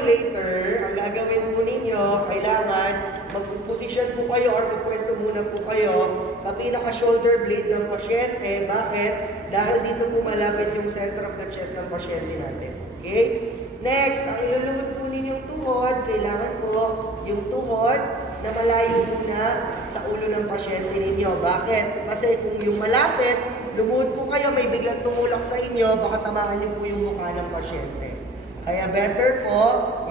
cannulator, ang gagawin po ninyo, kailangan mag-position po kayo or pupwesto muna po kayo sa pinaka-shoulder blade ng pasyente. Bakit? Dahil dito po malapit yung center of the chest ng pasyente natin. Okay? Next, ang ilulubot po ninyong tuhod, kailangan po yung tuhod na malayo muna sa ulo ng pasyente ninyo. Bakit? Kasi kung yung malapit, lumuhod po kayo, may biglang tumulak sa inyo, baka tamaan niyo po yung mukha ng pasyente. Kaya better po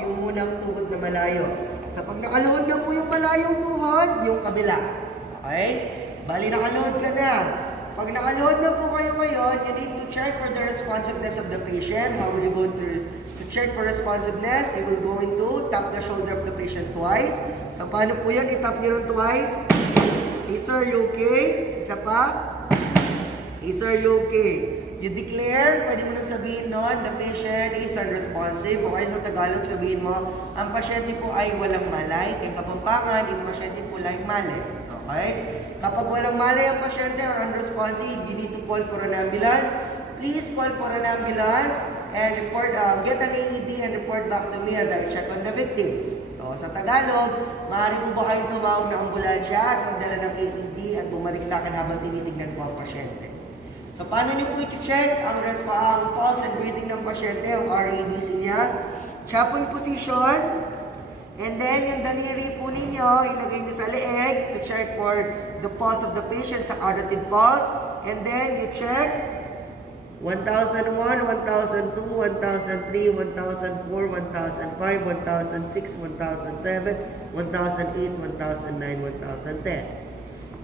yung munang tuhod na malayo. Sa pag nakaluhod na po yung malayong tuhod, yung kabila. Okay? Bali, nakaluhod ka na. Pag nakaluhod na po kayo ngayon, you need to check for the responsiveness of the patient. How will you go to check for responsiveness? You will going to tap the shoulder of the patient twice. So, paano po yan? I-tap nyo lang twice. Hey, sir, you okay? Isa pa. Hey, sir, you okay? You declare, pwede mo nang sabihin nun, the patient is unresponsive. O kaya sa Tagalog, sabihin mo, ang pasyente po ay walang malay. Kaya Kapampangan, yung pasyente po ay malay. Okay? Kapag walang malay ang pasyente or unresponsive, you need to call for an ambulance. Please call for an ambulance and report, get an AED and report back to me as I check on the victim. So, sa Tagalog, maaari po ba kayong tumawag ng ambulansya at magdala ng AED at bumalik sa akin habang tinitignan ko ang pasyente? So, paano niyo po i-check ang pulse and breathing ng pasyente, ang RABC niya? Chapon position. And then, yung daliri po ninyo, ilagay niyo sa leeg to check for the pulse of the patient sa carotid pulse. And then, you check 1001, 1002, 1003, 1004, 1005, 1006, 1007, 1008, 1009, 1010.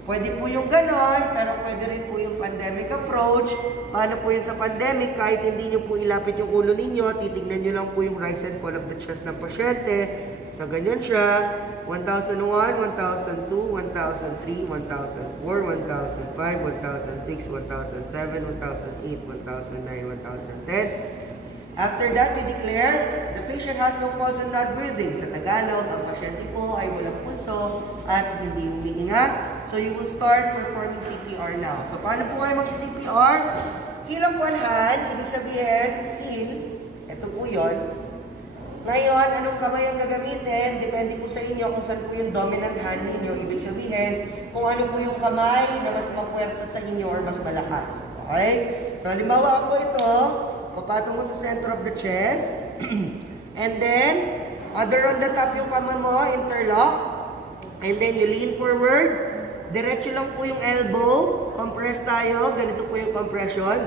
Pwede po yung ganon, pero pwede rin po yung pandemic approach. Paano po yung sa pandemic? Kahit hindi nyo po ilapit yung ulo ninyo, titignan nyo lang po yung rise and fall of the chest ng pasyente. So, ganyan siya. 1001, 1002, 1003, 1004, 1005, 1006, 1007, 1008, 1009, 1010. After that, we declare the patient has no pulse and not breathing. Sa Tagalog, ang pasyente po ay walang pulso at hindi humihinga. So, you will start performing CPR now. So, paano po kayo mag-CPR? Heel of one hand, ibig sabihin, heel. Ito po yun. Ngayon, anong kamay ang gagamitin? Depende po sa inyo kung saan po yung dominant hand ninyo. Ibig sabihin, kung ano po yung kamay na mas mapuwersa sa inyo or mas malakas. Okay? So, halimbawa ako ito, papatong mo sa center of the chest. And then, other on the top yung kamay mo, interlock. And then, you lean forward. Diretso lang po yung elbow. Compress tayo. Ganito po yung compression.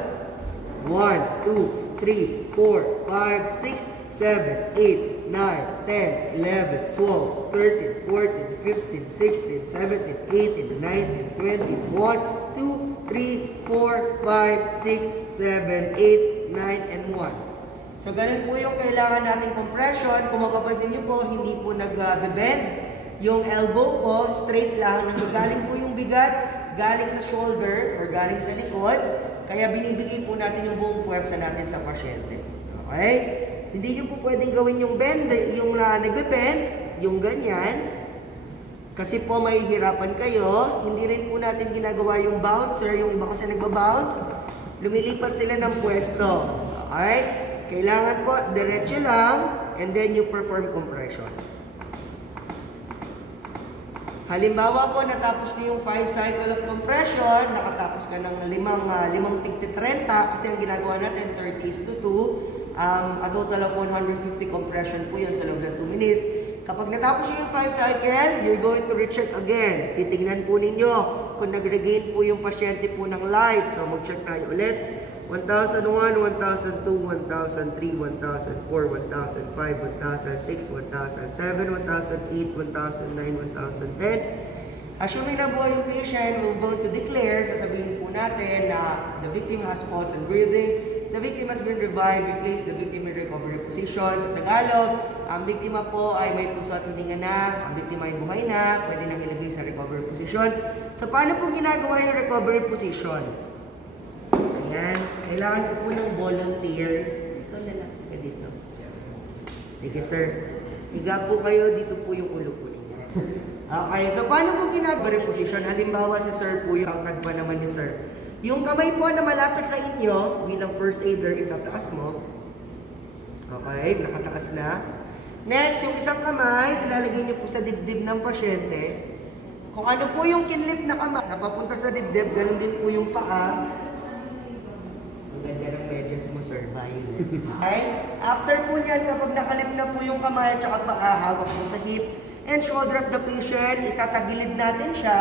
1, 2, 3, 4, 5, 6, 7, 8, 9, 10, 11, 12, 13, 14, 15, 16, 17, 18, 19, 20, 1, 2, 3, 4, 5, 6, 7, 8, 9, and 1. So, ganun po yung kailangan nating compression. Kung mapapansin nyo po, hindi po nag-bend. Yung elbow po, straight lang. Galing po yung bigat, galing sa shoulder or galing sa likod. Kaya binibigay po natin yung buong puwersa natin sa pasyente. Okay? Hindi nyo po pwedeng gawin yung bend, yung nag-bend, yung ganyan. Kasi po mahihirapan kayo. Hindi rin po natin ginagawa yung bouncer. Yung iba kasi nagba-bounce. Lumilipat sila ng pwesto. Alright? Kailangan po, diretso lang, and then you perform compression. Halimbawa po, natapos niyo yung 5 cycle of compression, nakatapos ka ng 5 tig-30, kasi ang ginagawa natin, 30:2, a total of 150 compression po yun sa loob ng 2 minutes. Kapag natapos niyo yung 5 cycle, you're going to recheck again. Titignan po ninyo kung nag-regain po yung pasyente po ng life. So, mag-check tayo ulit. 1001, 1002, 1003, 1004, 1005, 1006, 1007, 1008, 1009, 1010. Assuming na buhay yung patient, we're going to declare, sasabihin po natin na the victim has pulse and breathing, the victim has been revived, we place the victim in recovery position. Sa Tagalog, ang biktima po ay may pulso at hininga na, ang biktima ay buhay na, pwede nang ilagay sa recovery position. So, paano po ginagawa yung recovery position? Ayan, kailangan ko po ng volunteer. Ito na lang, dito. Sige sir, higa po kayo, dito po yung ulo po ninyo. Okay, so paano po ginagawa position? Halimbawa si sir po, yung angkad pa naman ni sir. Yung kamay po na malapit sa inyo, bilang first aider, itataas mo. Okay, nakataas na. Next, yung isang kamay, ilalagay niyo po sa dibdib ng pasyente. Kung ano po yung kinlip na kamay, napapunta sa dibdib, ganun din po yung paa. Ang ganda ng medyas mo, sir. Okay? After po niyan, kapag nakalip na po yung kamay at saka paa, hawak po sa hip and shoulder of the patient, itatagilid natin siya.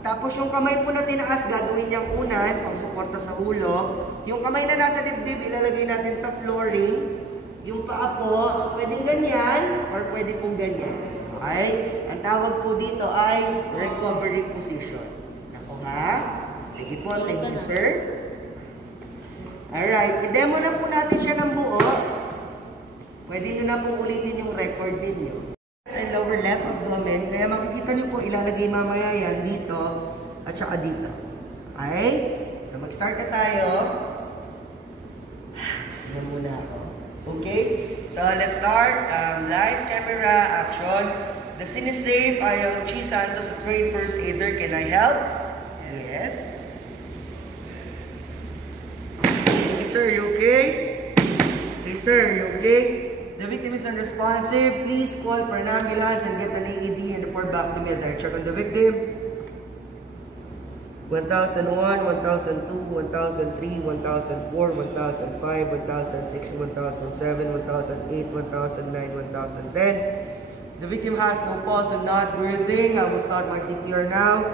Tapos yung kamay po na tinaas, gagawin niyang unan, pang suporta sa ulo. Yung kamay na nasa dibdib, ilalagay natin sa flooring. Yung paa po, pwedeng ganyan or pwede pong ganyan. Okay? Ang tawag po dito ay recovery position. Ako ha? Sige po, thank you sir. Alright, i-demo na po natin siya ng buo. Pwede nyo na pong ulitin yung record ninyo. Sa lower left abdomen, kaya makikita nyo po, ilalagay mamaya yan dito at saka dito. Okay? So mag-start na tayo. Yan muna ako. Okay? So let's start. Lights, camera, action. The scene is safe. I am Chi Santos, a trained first aider. Can I help? Yes. Hey sir, you okay? Hey sir, you okay? The victim is unresponsive. Please call for an ambulance and get an AED and report back to me as I check on the victim. 1001, 1002, 1003, 1004, 1005, 1006, 1007, 1008, 1009, 1010. The victim has no pulse and not breathing. I will start my CPR now.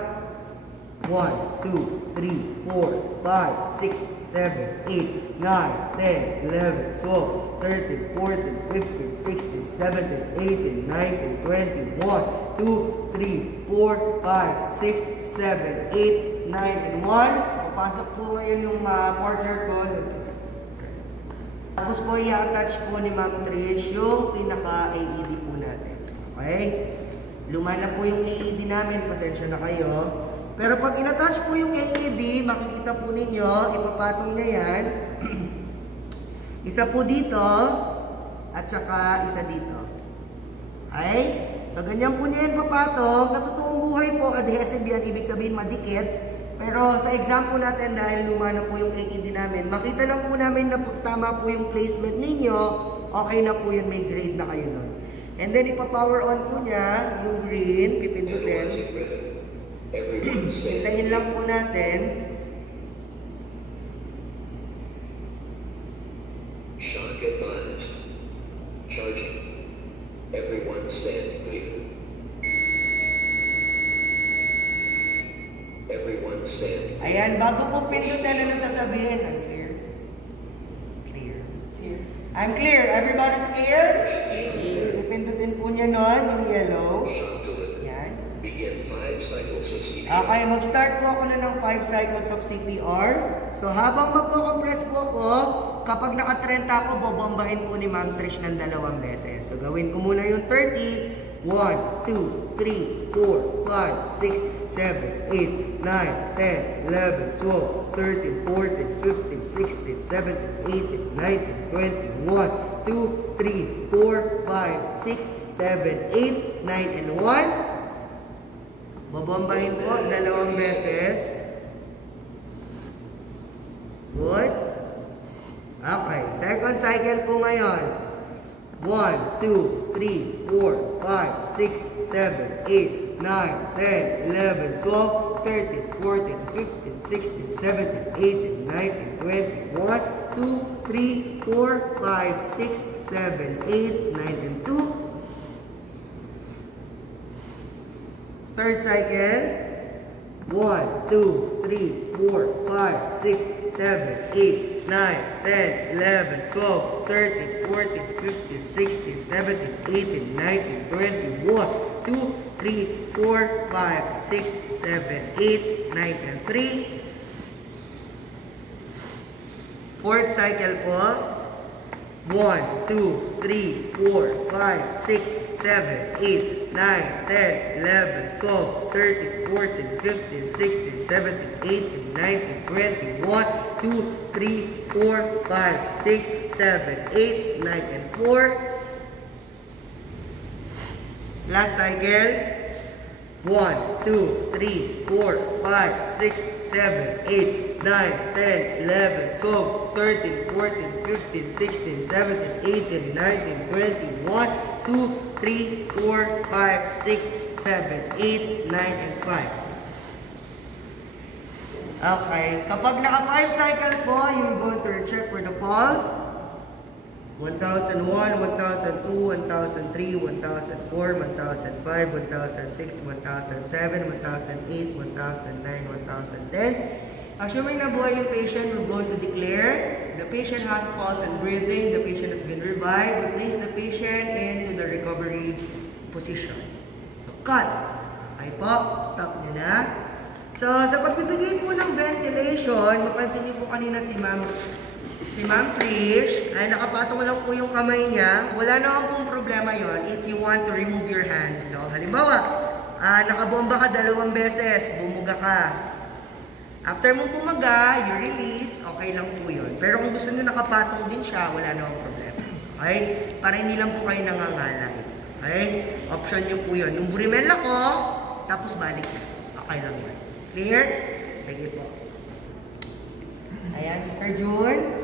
1, 2, 3, 4, 5, 6, 7, 8, 9, 10, 11, 12, 13, 14, 15, 16, 17, 18, 19, 20, 1, 2, 3, 4, 5, 6, 7, 8, 9, and 1. Papasok po ngayon yung partner ko. Tapos po i-attach po ni Ma'am Trish yung pinaka-AED po natin. Okay? Luma na po yung AED namin. Pasensya na kayo. Pero pag in-attach po yung AED, makikita po ninyo, ipapatong niya yan. Isa po dito, at saka isa dito. Okay? So, ganyan po niya yan papatong. Sa totoong buhay po, adhesive yan, ibig sabihin madikit. Pero sa example natin, dahil luma na po yung AED namin, makita lang po namin na tama po yung placement ninyo, okay na po yun, may grade na kayo nun. And then, ipa-power on po niya, yung green, pipindutin. Hintayin lang po natin. Shock advised. Charging. Everyone stand clear. Everyone stand clear. Ayan, bago po pindutin, ano sasabihin? I'm clear. Clear. Clear. I'm clear. Everybody's clear? Clear. Pipindutin po niya nun, yung yellow. Yan. Begin 5 cycles of CPR. Okay, mag-start po ako na ng 5 cycles of CPR. So, habang magko-compress po ako, kapag naka-30 ako, bobombahin po ni Ma'am Trish ng 2 beses. So, gawin ko muna yung 30. 1, 2, 3, 4, 5, 6, 7, 8, 9, 10, 11, 12, 13, 14, 15, 16, 17, 18, 19, 20, 1, 2, 3, 4, 5, 6, 7, 8, 9, and 1. Babombahin po 2 beses. Good. Okay. Second cycle po ngayon. 1, 2, 3, 4, 5, 6, 7, 8, 9, 10, 11, 12, 13, 14, 15, 16, 17, 18, 19, 20, 1, 2, 3, 4, 5, 6, 7, 8, 9, and 2. Third cycle. 1, 2, 3, 4, 5, 6, 7, 8, 9, 10, 11, 12, 13, 14, 15, 16, 17, 18, 19, 20, 1, 2, 3, 4, 5, 6, 7, 8, 9, and 3. Fourth cycle po. 1, 2, 3, 4, 5, 6, 7, 8, 9, 10, 11, 12, 13, 14, 15, 16, 17, 18, 19, 20, 1, 2, 3, 4, 5, 6, 7, 8, 9, and 4. Last cycle. 1, 2, 3, 4, 5, 6, 7, 8, 9, 10, 11, 12, 13, 14, 15, 16, 17, 18, 19, 20, 1, 2, 3, 4, 5, 6, 7, 8, 9, and 5. Okay, kapag naka 5 cycle po, you're going to check for the pulse. 1001, 1002, 1003, 1004, 1005, 1006, 1007, 1008, 1009, 1010. Assuming nabuhay yung patient, we're going to declare the patient has pulse and breathing, the patient has been revived, we place the patient into the recovery position. So, cut. Okay po, stop nyo na. So, sa pagbibigay po ng ventilation, mapansin niyo po kanina si Ma'am Trish, ay nakapatong lang po yung kamay niya. Wala naman pong problema yon if you want to remove your hand. No? Halimbawa, nakabomba ka 2 beses, bumuga ka. After mong bumaga, you release, okay lang po yun. Pero kung gusto niyo nakapatong din siya, wala namang problema. Okay? Para hindi lang po kayo nangangalay. Okay? Option niyo po yun. Yung burimel ako, tapos balik na. Okay lang yun. Clear? Sige po. Ayan, Sir June.